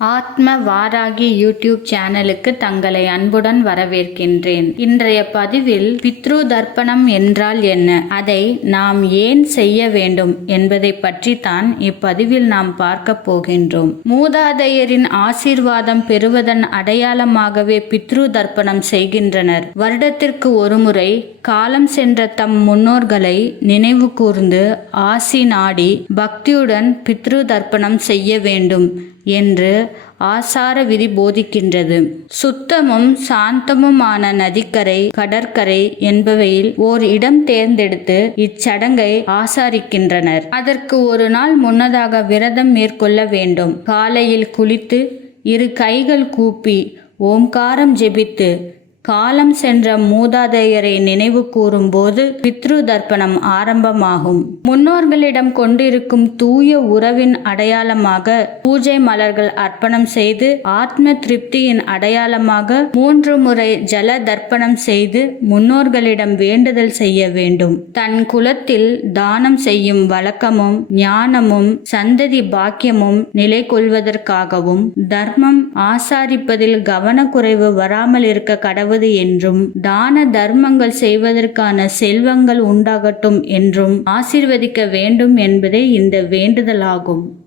ஆத்ம வாராகி யூடியூப் சேனலுக்கு தங்களை அன்புடன் வரவேற்கின்றேன். இன்றைய பதிவில் பித்ரு தர்ப்பணம் என்றால் என்ன? அதை நாம் ஏன் செய்ய வேண்டும் என்பதை பற்றி தான் இப்பதிவில் நாம் பார்க்க போகின்றோம். மூதாதையரின் ஆசீர்வாதம் பெறுவதன் அடையாளமாகவே பித்ரு தர்ப்பணம் செய்கின்றனர். வருடத்திற்கு ஒருமுறை காலம் சென்ற தம் முன்னோர்களை நினைவு கூர்ந்து ஆசி நாடி பக்தியுடன் பித்ரு தர்ப்பணம் செய்ய வேண்டும் என்று ஆசார விதி போதிக்கின்றது. சுத்தமும் சாந்தமுமான நதிக்கரை கடற்கரை என்பவையில் ஓர் இடம் தேர்ந்தெடுத்து இச்சடங்கை ஆசாரிக்கின்றனர். அதற்கு ஒரு நாள் முன்னதாக விரதம் மேற்கொள்ள வேண்டும். காலையில் குளித்து இரு கைகள் கூப்பி ஓம்காரம் ஜெபித்து காலம் சென்ற மூதாதையரை நினைவு கூறும் போது பித்ரு தர்ப்பணம் ஆரம்பமாகும். முன்னோர்களிடம் கொண்டிருக்கும் தூய உறவின் அடையாளமாக பூஜை மலர்கள் அர்ப்பணம் செய்து ஆத்ம திருப்தியின் அடையாளமாக மூன்று முறை ஜல தர்ப்பணம் செய்து முன்னோர்களிடம் வேண்டுதல் செய்ய வேண்டும். தன் குலத்தில் தானம் செய்யும் வழக்கமும் ஞானமும் சந்ததி பாக்கியமும் நிலை கொள்வதற்காகவும் தர்மம் ஆசாரிப்பதில் கவனக்குறைவு வராமல் இருக்க கடவுள் என்றும் தான தர்மங்கள் செய்வதற்கான செல்வங்கள் உண்டாகட்டும் என்றும் ஆசிர்வதிக்க வேண்டும் என்பதே இந்த வேண்டுதலாகும்.